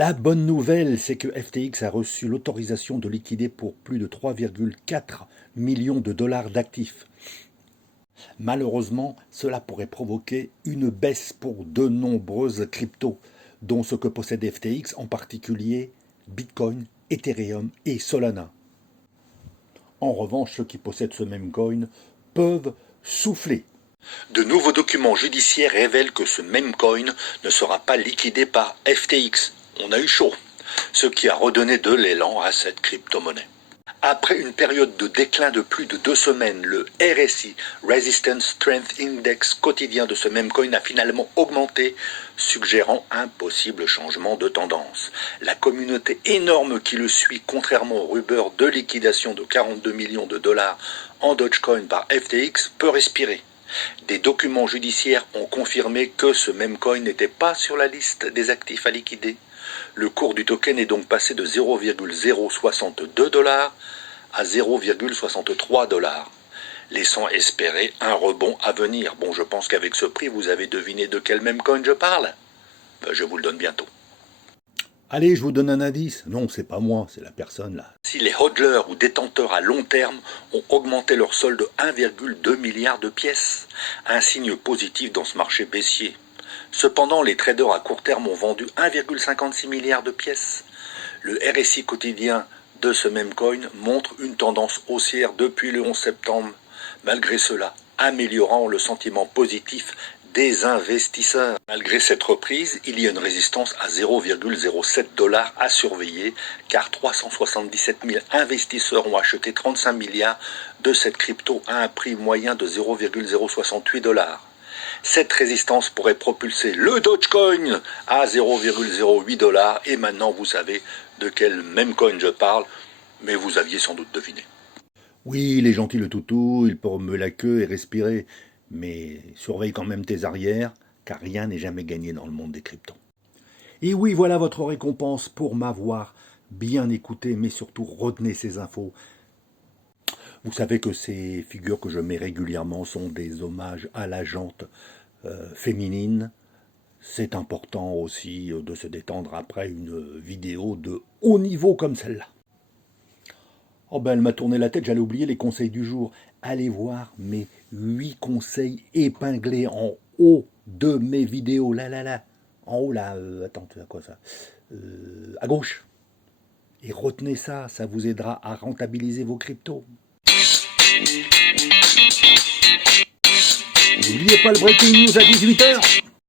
La bonne nouvelle, c'est que FTX a reçu l'autorisation de liquider pour plus de 3,4 millions de dollars d'actifs. Malheureusement, cela pourrait provoquer une baisse pour de nombreuses cryptos, dont ce que possède FTX, en particulier Bitcoin, Ethereum et Solana. En revanche, ceux qui possèdent ce même coin peuvent souffler. De nouveaux documents judiciaires révèlent que ce même coin ne sera pas liquidé par FTX. On a eu chaud, ce qui a redonné de l'élan à cette crypto-monnaie. Après une période de déclin de plus de 2 semaines, le RSI, Resistance Strength Index quotidien de ce même coin a finalement augmenté, suggérant un possible changement de tendance. La communauté énorme qui le suit, contrairement aux rumeurs de liquidation de 42 millions de dollars en Dogecoin par FTX, peut respirer. Des documents judiciaires ont confirmé que ce même coin n'était pas sur la liste des actifs à liquider. Le cours du token est donc passé de 0,062 dollars à 0,63 dollars, laissant espérer un rebond à venir. Bon, je pense qu'avec ce prix, vous avez deviné de quel même coin je parle. Je vous le donne bientôt. Allez, je vous donne un indice. Non, c'est pas moi, c'est la personne là. Si les hodlers ou détenteurs à long terme ont augmenté leur solde de 1,2 milliard de pièces, un signe positif dans ce marché baissier. Cependant, les traders à court terme ont vendu 1,56 milliard de pièces. Le RSI quotidien de ce même coin montre une tendance haussière depuis le 11 septembre, malgré cela, améliorant le sentiment positif des investisseurs. Malgré cette reprise, il y a une résistance à 0,07 dollars à surveiller, car 377 000 investisseurs ont acheté 35 milliards de cette crypto à un prix moyen de 0,068 dollars. Cette résistance pourrait propulser le Dogecoin à 0,08 dollars et maintenant vous savez de quel même coin je parle, mais vous aviez sans doute deviné. Oui, il est gentil le toutou, il peut remuer la queue et respirer, mais surveille quand même tes arrières, car rien n'est jamais gagné dans le monde des cryptos. Et oui, voilà votre récompense pour m'avoir bien écouté, mais surtout retenez ces infos. Vous savez que ces figures que je mets régulièrement sont des hommages à la jante féminine. C'est important aussi de se détendre après une vidéo de haut niveau comme celle-là. Oh ben elle m'a tourné la tête, j'allais oublier les conseils du jour. Allez voir mes 8 conseils épinglés en haut de mes vidéos. Là. En haut là, attends, tu as quoi ça à gauche. Et retenez ça, ça vous aidera à rentabiliser vos cryptos. N'oubliez pas le breaking news à 18h.